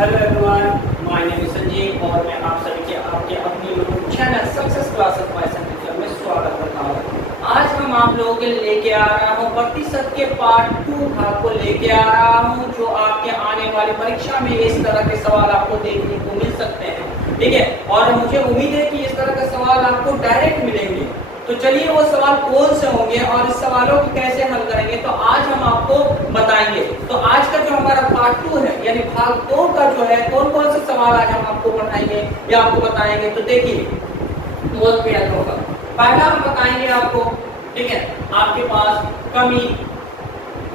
Hello everyone, my name is Sanjeev और मैं आप सभी के आपके अपने YouTube channel success classes bye Sanjeev में स्वागत करता हूँ। आज हम आप लोगों के लेके आ रहा हूँ प्रतिशत के पार्ट 2 भाग को लेके आ रहा हूँ, जो आपके आने वाली परीक्षा में इस तरह के सवाल आपको देखने को मिल सकते हैं। ठीक है, और मुझे उम्मीद है कि इस तरह के सवाल आपको डायरेक्ट मिलेंगे। तो चलिए वो सवाल कौन से होंगे और इस सवालों को कैसे हल करेंगे तो आज हम आपको बताएंगे। तो आज का जो हमारा पार्ट 2 है यानी भाग 2 का जो है कौन कौन से सवाल आज हम आपको पढ़ाएंगे या आपको बताएंगे। तो देखिए बहुत बेहतर होगा। पहला हम बताएंगे आपको, ठीक है, आपके पास कमी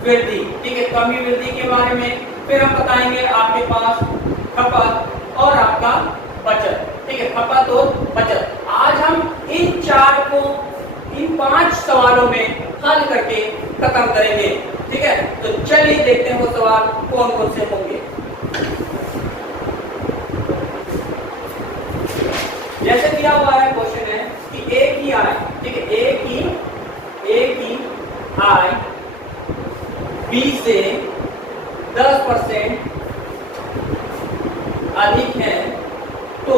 वृद्धि, ठीक है, कमी वृद्धि के बारे में। फिर हम बताएंगे आपके पास खपत और आपका बचत, ठीक है, खपत और बचत। आज हम इन 5 सवालों में हल करके खत्म करेंगे। ठीक है, तो चलिए देखते हैं वो सवाल कौन कौन से होंगे। जैसे दिया हुआ है क्वेश्चन है कि एक ही आय, ठीक है, एक ही आय बी से 10% अधिक है तो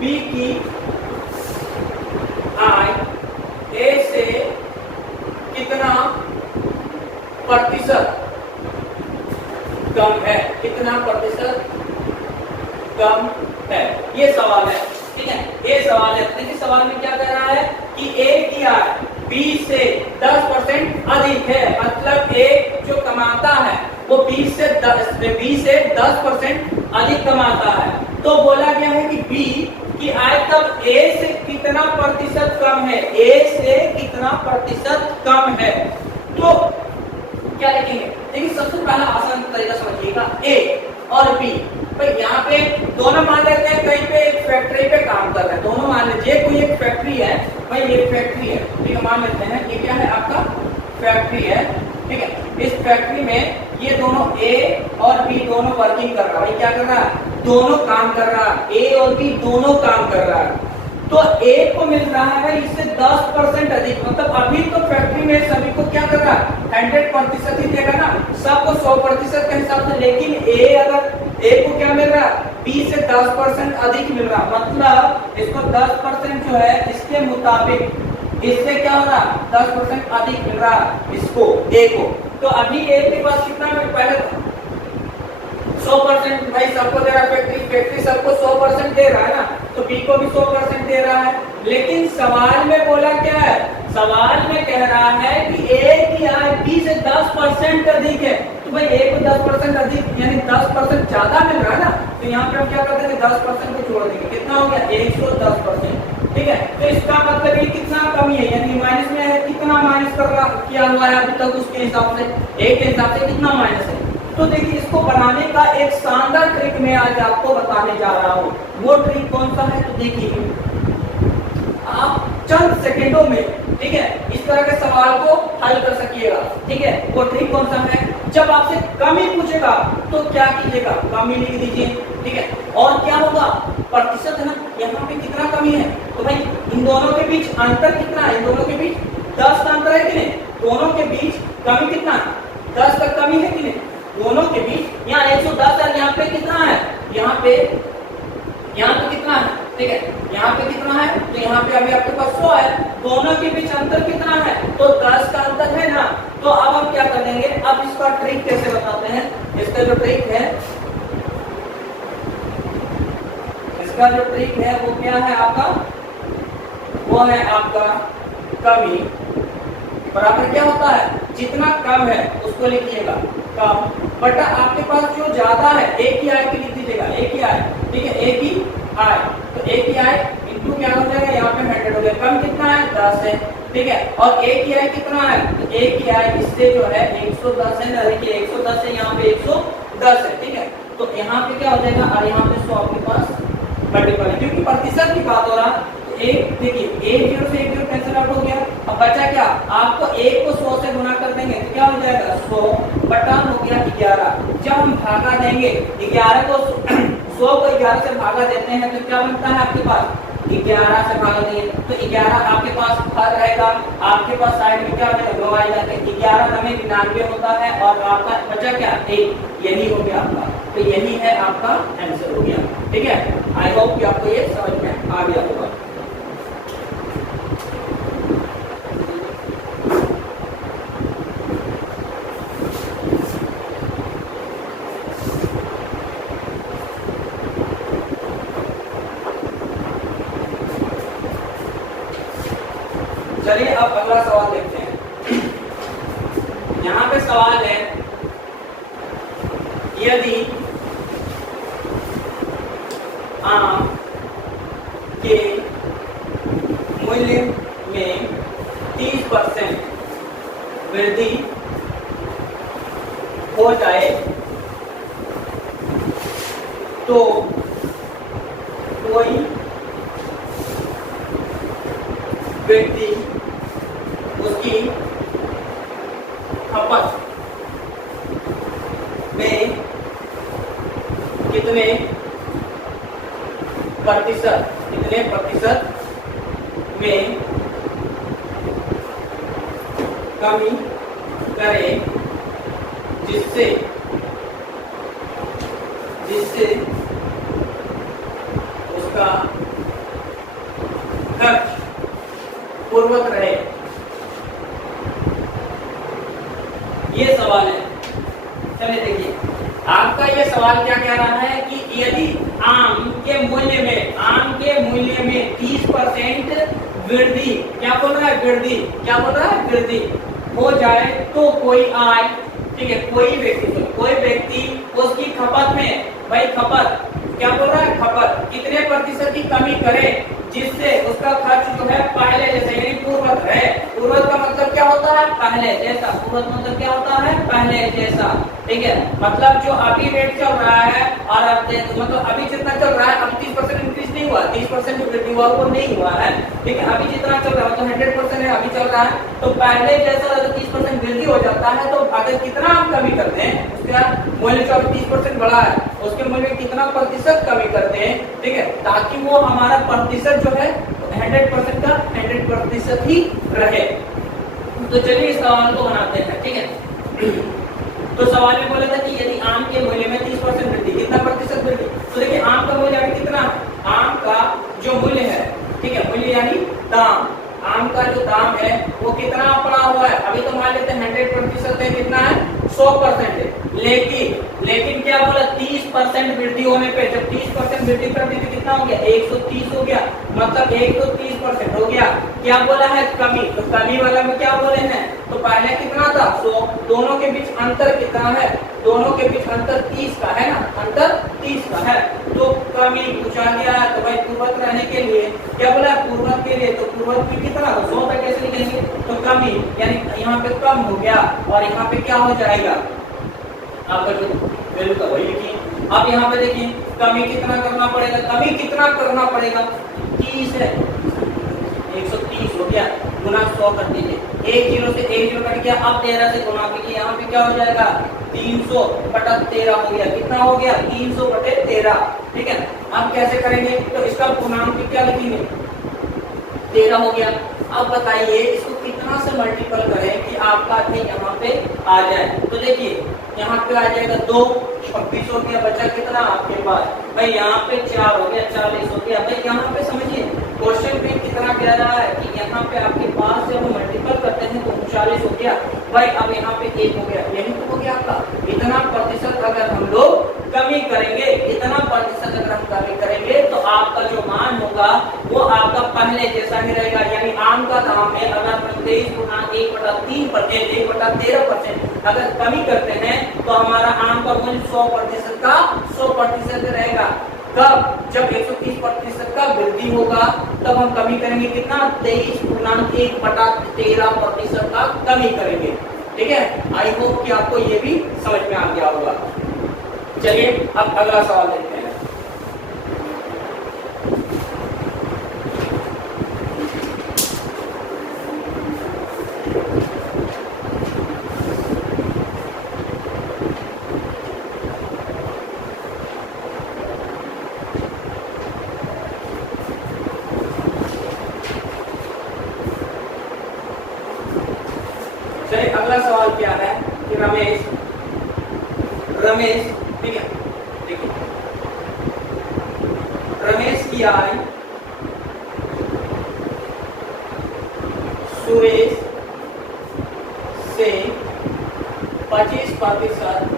बी की आय ए से कितना प्रतिशत कम है, कितना प्रतिशत कम है, ये सवाल है। ठीक है, ये सवाल है। देखिए सवाल में क्या कह रहा है कि ए की आय बी से 10% अधिक है, मतलब ए जो कमाता है वो बी से 10% अधिक कमाता है। तो बोला गया है कि बी की आय तब ए से कितना प्रतिशत कम है, ए से कितना प्रतिशत कम है। तो क्या लिखेंगे? देखिए सबसे पहला आसान तरीका समझिएगा, ए और बी। भाई यहाँ पे दोनों मान लेते हैं कहीं पे एक फैक्ट्री पे काम कर रहे हैं, दोनों मान लीजिए कोई एक फैक्ट्री है, भाई ये फैक्ट्री है, ठीक है, मान लेते हैं ये क्या है आपका फैक्ट्री है। ठीक है, इस फैक्ट्री में ये दोनों ए और बी दोनों वर्किंग कर रहा है। भाई क्या कर रहा है? दोनों काम कर रहा है, ए और बी दोनों काम कर रहा है। तो ए को मिल रहा है भाई इससे 10% अधिक, मतलब अभी तो फैक्ट्री में सभी को क्या कर रहा है 100% ही देगा ना, सबको 100% के हिसाब से। लेकिन ए को क्या मिल रहा है? बी से 10% अधिक मिल रहा, मतलब इसको 10% जो है इसके मुताबिक इससे क्या हो रहा है 10% अधिक मिल रहा है इसको, ए को। तो अभी ए के पास कितना है? पहले 100% भाई सबको दे रहा है, फैक्ट्री सबको 100% दे रहा है ना, तो बी को भी 100% दे रहा है। लेकिन सवाल में बोला क्या है? सवाल में कह रहा है कि ए की आय बी से 10% अधिक है, तो भाई ए को 10% अधिक यानी 10% ज्यादा मिल रहा है ना, तो यहाँ पे हम क्या कर देंगे 10% को छोड़ देंगे, कितना हो गया 110%। ठीक है, तो इसका मतलब ये कितना कमी है, यानी माइनस में है, कितना माइनस किया हुआ है अभी तक उसके हिसाब से, ए के हिसाब से कितना माइनस है। तो देखिए इसको बनाने का एक शानदार ट्रिक मैं आज आपको बताने जा रहा हूँ। वो ट्रिक कौन सा है? तो देखिए आप चंद सेकंडों में, ठीक है, इस तरह के सवाल को हल कर सकिएगा। ठीक है, वो ट्रिक कौन सा है? जब आपसे कमी पूछेगा तो क्या कीजिएगा? कमी लिख दीजिए। ठीक है, और क्या होगा? प्रतिशत है ना, यहाँ पे कितना कमी है, तो भाई इन दोनों के बीच अंतर कितना है? इन दोनों के बीच 10 का अंतर है कि नहीं? दोनों के बीच कमी कितना है? 10 तक कमी है कि नहीं? दोनों के बीच यहाँ 110 है, यहाँ पे कितना है? यहाँ पे कितना है? ठीक है, यहाँ पे कितना है? तो यहाँ पे अभी आपके पास 100 है, दोनों के बीच अंतर कितना है? तो 10 का अंतर है ना। तो अब हम क्या करेंगे? अब इसका ट्रिक कैसे बताते हैं? इसका जो ट्रिक है वो क्या है आपका? वो है आपका कमी बराबर क्या होता है? जितना कम है उसको लिखिएगा कम बटा आपके पास जो ज्यादा है, एक ही आय की लिख दीजिएगा, एक ही आय। ठीक है, एक ही आय, तो एक ही आय इंटू क्या हो जाएगा? यहाँ पे 100 हो गया। कम कितना है? 10 है। ठीक है, और एक ही आय कितना है? तो एक ही आय इससे जो है 110 है ना, देखिए 110 है, यहाँ पे 110 है। ठीक है, तो यहाँ पे क्या हो जाएगा? और यहाँ पे 100 आपके पास मल्टीपल है, क्योंकि प्रतिशत की बात हो रहा है। एक देखिए 1 0 से 1 0 कैंसिल आउट हो गया। अब बचा क्या? आपको 1 को 100 से गुना कर देंगे तो क्या हो जाएगा? 100 बटा हो गया 11। जब हम भागा देंगे 11 को 100 को 11 से भागा देते हैं तो क्या बनता है आपके पास? 11 से भाग दिए तो 11 आपके पास हर रहेगा, आपके पास साइड में क्या रहेगा? गवाई जाते 11 हमें 99 होता है और आपका बचा क्या? 1। यही हो गया आपका तो यही है आपका आंसर हो गया। ठीक है, आई होप कि आपको ये समझ में आ गया होगा। चलिए अब अगला सवाल देखते हैं। यहाँ पे सवाल है, यदि आम के मूल्य में 30% वृद्धि हो जाए तो कोई व्यक्ति उसकी खपत में कितने प्रतिशत में कमी करे, जिससे उसका खर्च पूर्वक रहे। ये सवाल है। चलिए देखिए, आपका ये सवाल क्या कह रहा है कि यदि आम के मूल्य में 30% वृद्धि, क्या बोल रहा है, वृद्धि हो जाए तो कोई आय, ठीक है, कोई व्यक्ति उसकी खपत में, भाई खपत क्या बोल रहा है, खपत कितने प्रतिशत की कमी करे, जिससे उसका खर्च जो है पहले जैसे यानी पूर्वत रहे। पूर्वत का मतलब क्या होता है, पहले जैसा। पूर्वत मतलब क्या होता है, पहले जैसा। ठीक है, मतलब जो अभी रेट चल रहा है और मतलब अभी जितना चल रहा है, अभी 30% इंक्रीज नहीं हुआ, 30% जो वृद्धि हुआ वो नहीं हुआ है। ठीक है, अभी जितना चल रहा है तो 100% है, अभी चल रहा है, तो पहले जैसा अगर 30% वृद्धि हो जाता है तो अगर कितना हम कमी करते हैं, उसका मूल्य जो 30% बढ़ा है उसके मूल्य में कितना प्रतिशत कमी करते हैं, ठीक है, ताकि वो हमारा प्रतिशत जो है 100% का 100% ही रहे। तो चलिए इस सवाल को बनाते हैं। ठीक है, तो सवाल में बोला था कि यदि आम के मूल्य में 30% वृद्धि, कितना प्रतिशत वृद्धि, तो देखिए आम का मूल्य अभी कितना, आम का जो मूल्य है, ठीक है, मूल्य यानी दाम, आम का जो दाम है वो कितना पड़ा हुआ है, अभी तो मान लेते हैं 100% है, कितना है 100% है, लेकिन क्या बोला 30% वृद्धि होने पे, जब 30% वृद्धि कर दी तो कितना हो गया, 130 हो गया, मतलब 130% हो गया। क्या बोला है, कमी, तो कमी वाला में क्या बोले हैं, तो पहले कितना था 100, दोनों के बीच अंतर कितना है, दोनों के बीच अंतर 30 का है ना, अंतर 30 का है, तो कमी पूछा गया है। तो भाई पूर्वक रहने के लिए क्या बोला, पूर्वक के लिए, तो पूर्वक की कितना 100 तक कैसे लिखेंगे, तो कमी यानी यहाँ पे कम हो गया और यहाँ पे क्या हो जाएगा, आपका जो वैल्यू का वही लिखिए। अब यहाँ पे देखिए कमी कितना करना पड़ेगा, 30 है, 130 हो गया, गुना 100 कर दीजिए, 1 0 से 1 0 कट गया, अब 13 से गुना कीजिए, यहाँ पे क्या हो जाएगा 300/13 हो गया, कितना हो गया 300/13। ठीक है, अब कैसे करेंगे, तो इसका पूर्णांक क्या लिखेंगे, 13 हो गया। अब बताइए इसको कितना से मल्टीपल करें कि आपका यहाँ पे आ जाए, तो देखिए यहाँ पे आ जाएगा 2, 26 हो गया, बचा कितना आपके पास, भाई यहाँ पे 4 हो गया, 40 हो गया। भाई यहाँ पे समझिए क्वेश्चन में कितना कह रहा है कि यहाँ पे आपके पास जब मल्टीपल करते हैं तो 39 हो गया, भाई अब यहाँ पे 1 हो गया, यही तो हो गया आपका। इतना प्रतिशत अगर हम लोग कमी करेंगे, इतना प्रतिशत अगर हम कमी करेंगे तो आपका जो मान होगा वो आपका पहले जैसा ही रहेगा, यानी आम का दाम में अगर 1/13% अगर कमी करते हैं तो हमारा आम का मूल्य 100% का 100% रहेगा। कब, जब 130% का वृद्धि होगा तब हम कमी करेंगे कितना, 23.1/13% का कमी करेंगे। ठीक है, आई होप कि आपको ये भी समझ में आ गया होगा। चलिए अब अगला सवाल देखते हैं। चलिए अगला सवाल क्या है कि रमेश, ठीक है, देखिए रमेश की आय सुरेश से 25%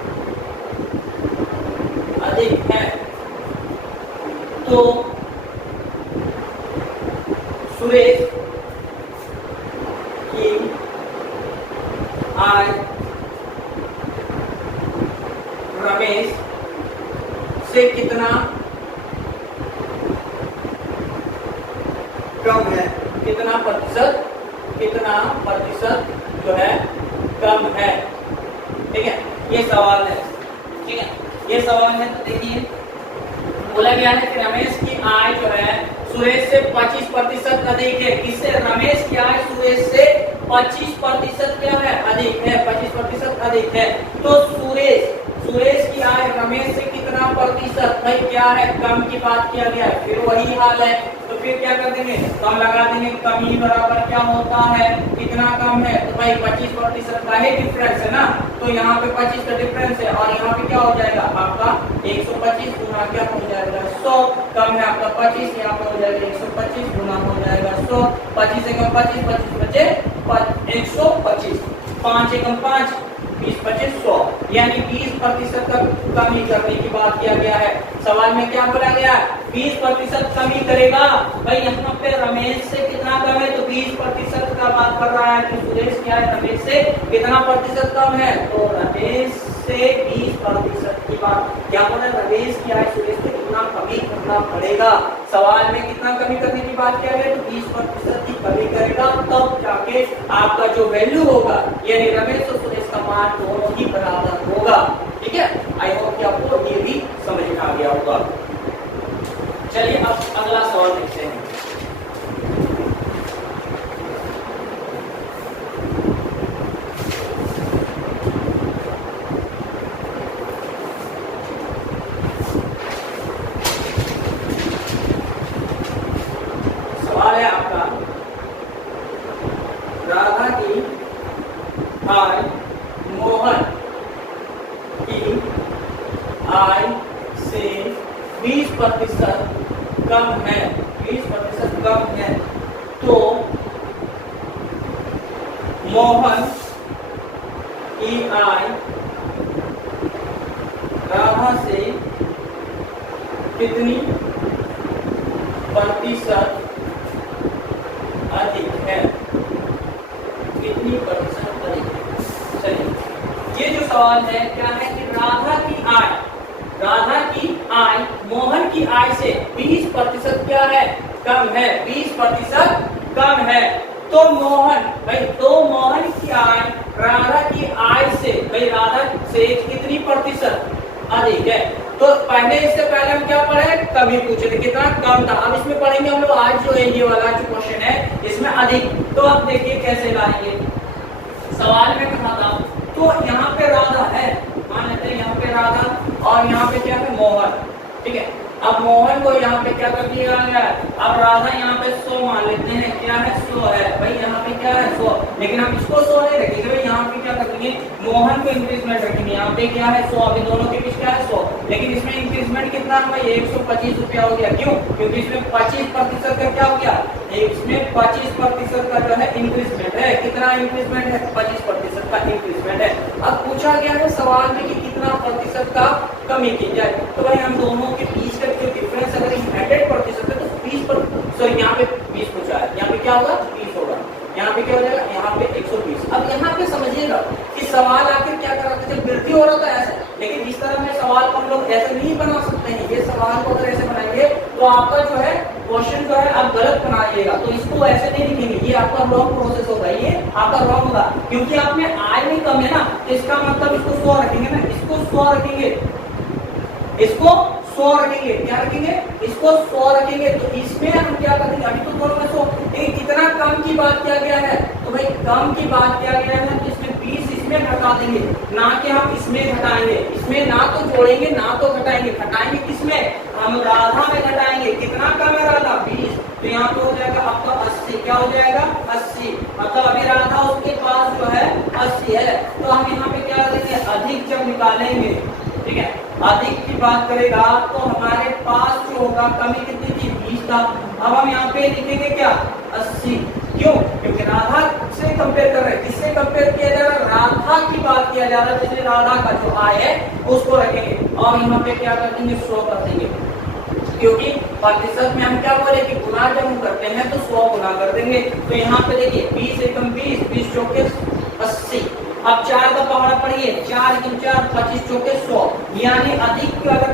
अधिक है, तो सुरेश की आय रमेश से कितना कम है, कितना प्रतिशत जो है कम है। ठीक है, ये सवाल है। ठीक है, ये सवाल है। तो देखिए बोला गया है कि रमेश की आय जो है सुरेश से 25% अधिक है। किससे? रमेश की आय सुरेश से 25% क्या है? अधिक है, 25% अधिक है। तो सुरेश की आय रमेश से कितना प्रतिशत? भाई क्या है? कम की बात किया गया है, फिर वही हाल है। तो फिर क्या कर देंगे? कम लगा देंगे। कम ही बराबर क्या होता है? कितना कम है? तो भाई 25% का ही डिफरेंस है ना, तो यहाँ पे 25 का डिफरेंस है और यहाँ पे क्या हो जाएगा आपका 125 गुना क्या हो जाएगा 100। कम है आपका 25, यहाँ पे हो जाएगा 125 गुना हो जाएगा 100। 25 एकम 25, 25 बचे 125, 5 एकम 5, 20 25 100, यानी 20% का कमी करने की बात किया गया है। सवाल में क्या बोला गया? 20% कमी करेगा। भाई यहाँ पे रमेश से कितना कम है? तो 20% का बात कर रहा है कि सुरेश क्या है? रमेश से कितना प्रतिशत कम है? तो रमेश से 20% की बात क्या बोला? रमेश की आय सुरेश से कितना कमी करना पड़ेगा। सवाल में कितना कमी करने की बात किया गया? तो 20% की कमी करेगा, तब जाके आपका जो वैल्यू होगा यानी रमेश और सुरेश का मान दोनों ही बराबर होगा। ठीक है, आई होप कि आपको ये भी समझ में आ गया होगा। चलिए अब अगला सवाल देखते हैं। सवाल है आपका, राधा की आय मोहन की आय से 20% कम है, 20% कम है, तो मोहन की आय राधा से कितनी प्रतिशत अधिक है? कितनी प्रतिशत अधिक है? चलिए ये जो सवाल है क्या है कि राधा की आय मोहन की आय से 20% क्या है? कम है, 20% कम है। तो मोहन की आय राधा की आय से, भाई राधा से कितनी प्रतिशत अधिक है? तो इससे पहले हम क्या पढ़े? कभी पूछे थे कितना कम था। अब इसमें पढ़ेंगे हम लोग आज जो है ये वाला जो क्वेश्चन है इसमें अधिक। तो अब देखिए कैसे लाएंगे। सवाल में कहा था तो यहाँ पे राधा है, मान लेते हैं यहाँ पे राधा और यहाँ पे क्या है? मोहन। ठीक है, अब मोहन को यहाँ पे क्या कर दिया गया है? अब राधा यहाँ पे 100 मान लेते हैं, क्या है? 100 है। भाई यहाँ पे क्या है? 100, लेकिन हम इसको 100 नहीं रखेंगे। भाई यहाँ पे क्या करेंगे? मोहन को इंक्रीजमेंट रखेंगे। यहाँ पे क्या है? 100, अभी दोनों के बीच क्या है? 100, लेकिन इसमें इंक्रीजमेंट कितना है? 125 रुपया हो गया। क्यों? क्योंकि इसमें 25% का क्या हो गया? इसमें 25% का जो है इंक्रीजमेंट है। कितना इंक्रीजमेंट है? 25% का इंक्रीजमेंट है। अब पूछा गया है सवाल में कि कितना प्रतिशत का कमी की जाए। तो भाई हम दोनों के बीच का जो डिफरेंस अगर 100% है तो 20 यहाँ पे 20 पूछा है, यहाँ पे क्या होगा? 20 होगा। यहाँ पे क्या हो जाएगा? यहाँ पे 120। अब यहाँ पे समझिएगा कि सवाल आखिर क्या कर रहा था? वृद्धि हो रहा था ऐसे, लेकिन इस तरह में सवाल को हम लोग ऐसे नहीं बना सकते हैं। ये सवाल को अगर ऐसे बनाएंगे तो आपका जो है क्वेश्चन जो है आप गलत बनाइएगा। तो इसको ऐसे नहीं लिखेंगे, ये आपका रॉन्ग प्रोसेस होगा, ये आपका रॉन्ग होगा। क्योंकि आप में आय में कम है ना, तो इसका मतलब इसको 100 रखेंगे ना, इसको 100 रखेंगे, इसको 100 रखेंगे। क्या रखेंगे? इसको 100 रखेंगे। तो इसमें हम क्या करेंगे? अभी तो दोनों में 100, लेकिन कितना कम की बात किया गया है? तो भाई कम की बात किया गया है तो इसमें 20 इसमें घटा देंगे, ना कि हम इसमें घटाएंगे। इसमें ना तो जोड़ेंगे ना तो घटाएंगे। घटाएंगे किसमें? हम राधा में घटाएंगे। कितना कम है राधा? 20। तो यहाँ पे हो जाएगा आपका 80। क्या हो जाएगा? 80। मतलब अभी राधा उसके पास जो है 80 है। तो हम यहाँ पे क्या करेंगे? अधिक जब निकालेंगे, ठीक है, अधिक की बात करेगा तो हमारे पास जो होगा कमी कितनी थी 20 था। अब हम यहाँ पे लिखेंगे क्या 80। क्यों? क्योंकि राधा से कंपेयर कर रहे हैं। किससे कंपेयर किया जा रहा है? राधा की बात किया जा रहा है, इसलिए राधा का जो आय है उसको रखेंगे और यहाँ पे क्या कर देंगे 100 कर देंगे। क्योंकि प्रतिशत में हम क्या बोले कि गुना जब हम करते हैं तो 100 गुना कर देंगे। तो यहाँ पे देखिए 20 एकम 20, 20 चौके 80। अब 4 का पहाड़ा पढ़िए, 4 एकम 4, 25 चौके 100। यानी अधिक की अगर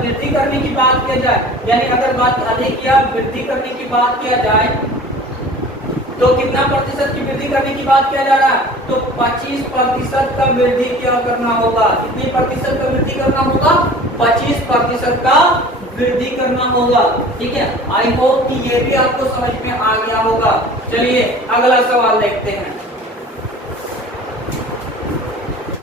वृद्धि करने की बात किया जाए, यानी अगर बात अधिक या वृद्धि करने की बात किया जाए तो कितना प्रतिशत की वृद्धि करने की बात किया जा रहा है? तो 25% का वृद्धि क्या करना होगा? कितनी प्रतिशत का वृद्धि करना होगा? 25% का वृद्धि करना होगा। ठीक है, आई होप कि ये भी आपको समझ में आ गया होगा। चलिए अगला सवाल देखते हैं।